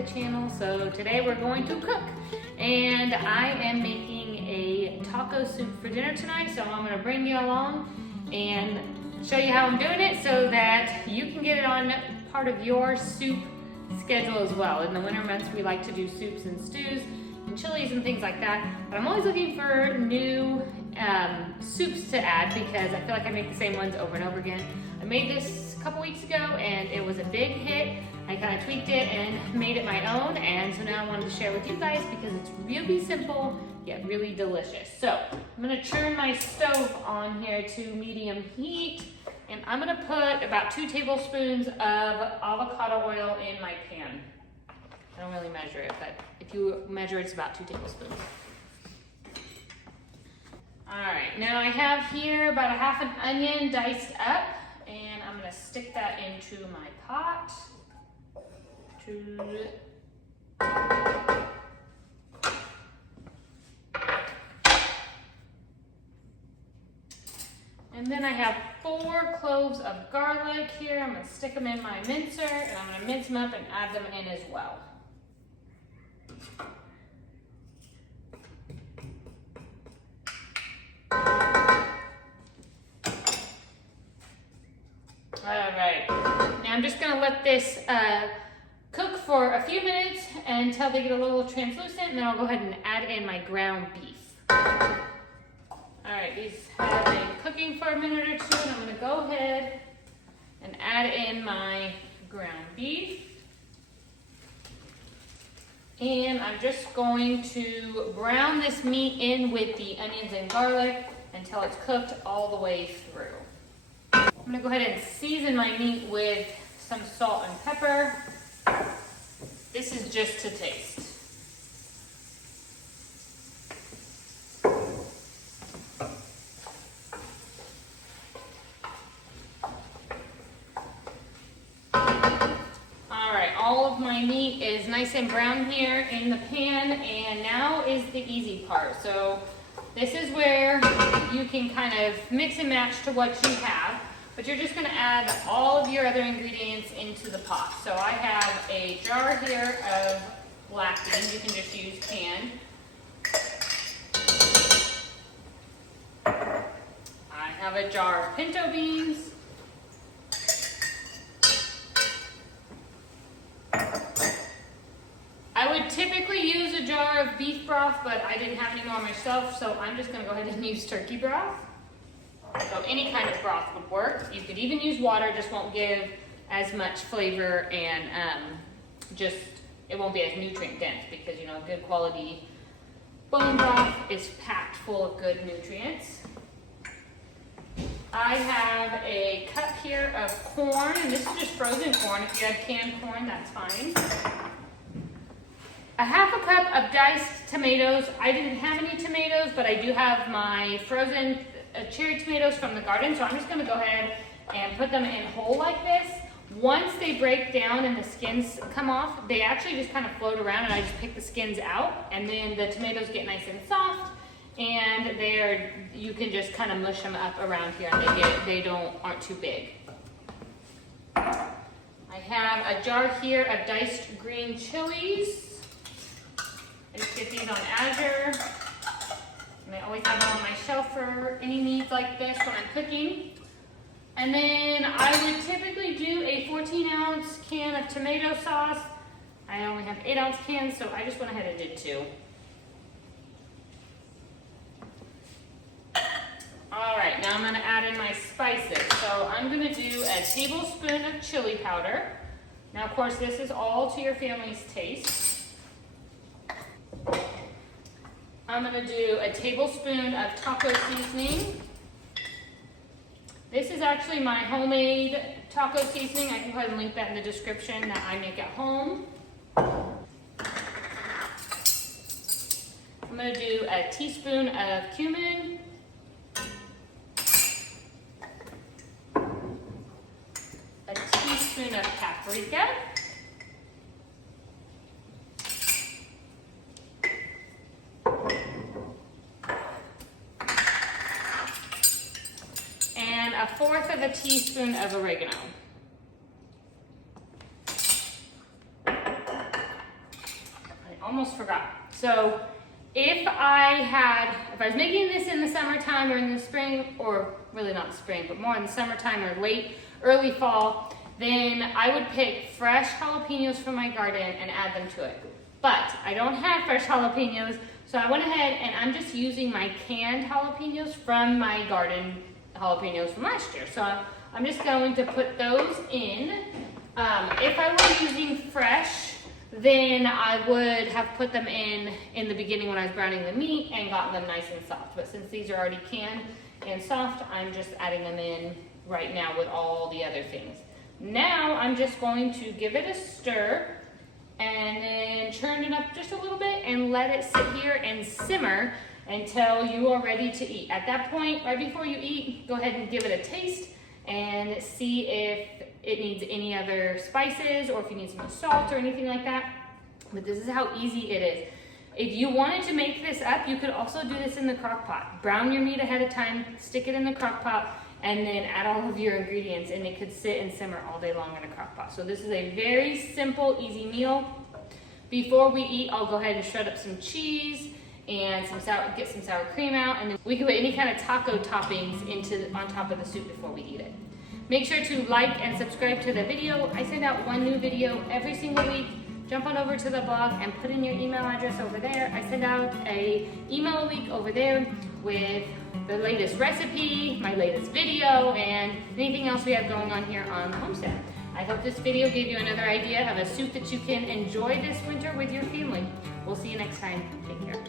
the channel. So today we're going to cook, and I am making a taco soup for dinner tonight. So I'm gonna bring you along and show you how I'm doing it so that you can get it on part of your soup schedule as well. In the winter months, we like to do soups and stews and chilies and things like that, but I'm always looking for new soups to add because I feel like I make the same ones over and over again. I made this a couple weeks ago and it was a big hit. I kind of tweaked it and made it my own, and so now I wanted to share with you guys because it's really simple yet really delicious. So I'm gonna turn my stove on here to medium heat, and I'm gonna put about 2 tablespoons of avocado oil in my pan. I don't really measure it, but if you measure, it's about 2 tablespoons. All right, now I have here about 1/2 an onion diced up, and I'm gonna stick that into my pot. And then I have 4 cloves of garlic here. I'm gonna stick them in my mincer, and I'm gonna mince them up and add them in as well. All right, now I'm just gonna let this cook for a few minutes until they get a little translucent, and then I'll go ahead and add in my ground beef. All right, these have been cooking for a minute or two, and I'm gonna go ahead and add in my ground beef. And I'm just going to brown this meat in with the onions and garlic until it's cooked all the way through. I'm gonna go ahead and season my meat with some salt and pepper. This is just to taste. All right, all of my meat is nice and brown here in the pan, and now is the easy part. So this is where you can kind of mix and match to what you have, but you're just gonna add all of your other ingredients into the pot. So I have a jar here of black beans. You can just use canned. I have a jar of pinto beans. I would typically use a jar of beef broth, but I didn't have any more myself, so I'm just gonna go ahead and use turkey broth. So any kind of broth would work. You could even use water, just won't give as much flavor, and it won't be as nutrient dense because, you know, good quality bone broth is packed full of good nutrients. I have a cup here of corn, and this is just frozen corn. If you have canned corn, that's fine. 1/2 cup of diced tomatoes. I didn't have any tomatoes, but I do have my frozen cherry tomatoes from the garden, so I'm just gonna go ahead and put them in whole like this. Once they break down and the skins come off, they actually just kind of float around, and I just pick the skins out, and then the tomatoes get nice and soft, and you can just kind of mush them up around here, and they aren't too big. I have a jar here of diced green chilies. I just get these on Azure. And I always have them on my shelf for any needs like this when I'm cooking. And then I would typically do a 14-ounce can of tomato sauce. I only have 8-ounce cans, so I just went ahead and did 2. All right, now I'm gonna add in my spices. So I'm gonna do a tablespoon of chili powder. Now, of course, this is all to your family's taste. I'm gonna do a tablespoon of taco seasoning. This is actually my homemade taco seasoning. I can go ahead and link that in the description that I make at home. I'm gonna do a teaspoon of cumin. A teaspoon of paprika. And 1/4 teaspoon of oregano. almost forgot. So if I was making this in the summertime or in the spring, or really not spring, but more in the summertime or early fall, then I would pick fresh jalapenos from my garden and add them to it. But I don't have fresh jalapenos, so I went ahead and I'm just using my canned jalapenos from my garden jalapenos from last year. So I'm just going to put those in. If I were using fresh, then I would have put them in the beginning when I was browning the meat and gotten them nice and soft. But since these are already canned and soft, I'm just adding them in right now with all the other things. Now I'm just going to give it a stir and then churn it up just a little bit and let it sit here and simmer until you are ready to eat. At that point, right before you eat, go ahead and give it a taste and see if it needs any other spices or if you need some salt or anything like that. But this is how easy it is. If you wanted to make this up, you could also do this in the crock pot. Brown your meat ahead of time, stick it in the crock pot, and then add all of your ingredients, and it could sit and simmer all day long in a crock pot. So this is a very simple, easy meal. Before we eat, I'll go ahead and shred up some cheese and get some sour cream out, and then we can put any kind of taco toppings on top of the soup before we eat it. Make sure to like and subscribe to the video. I send out one new video every single week. Jump on over to the blog and put in your email address over there. I send out an email a week over there with the latest recipe, my latest video, and anything else we have going on here on the homestead. I hope this video gave you another idea of a soup that you can enjoy this winter with your family. We'll see you next time. Take care.